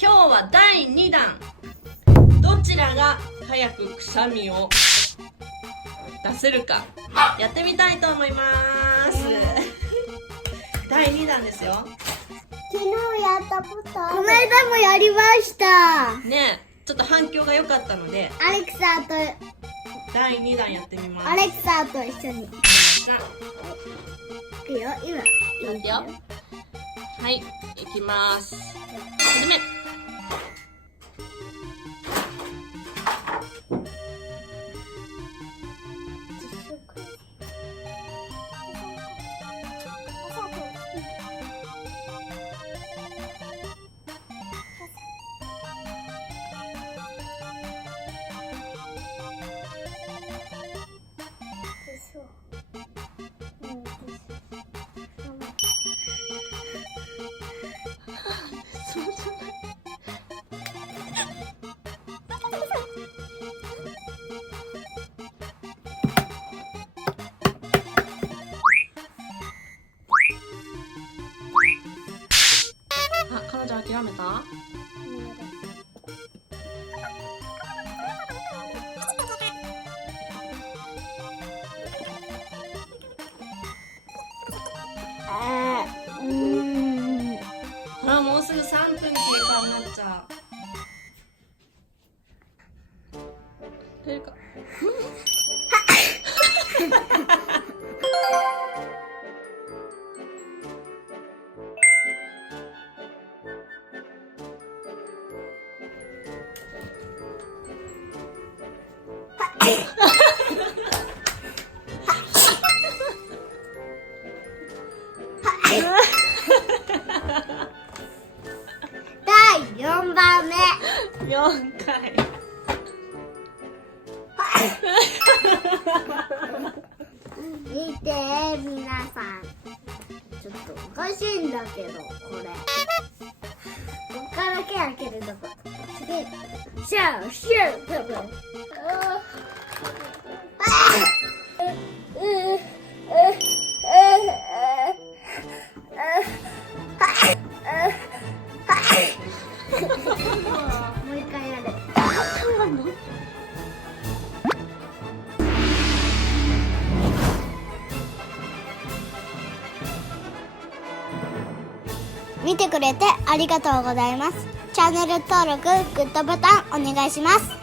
今日は第2弾。どちらが早くくしゃみを出せるかやってみたいと思います。第2弾ですよ。昨日やったことある。この間もやりましたねえ、ちょっと反響が良かったのでアレクサと第2弾やってみます。アレクサと一緒に。じゃあいくよ、今やってよ。はい、いきます。始め。そうじゃない。あ、彼女諦めた？ほら、もうすぐ3分経過になっちゃう。出るか。第4番目。4回。見て皆さん、ちょっとおかしいんだけど、これこっから手開けるとこ次シャーシャー多分もう一回やる。見てくれてありがとうございます。チャンネル登録、グッドボタンお願いします。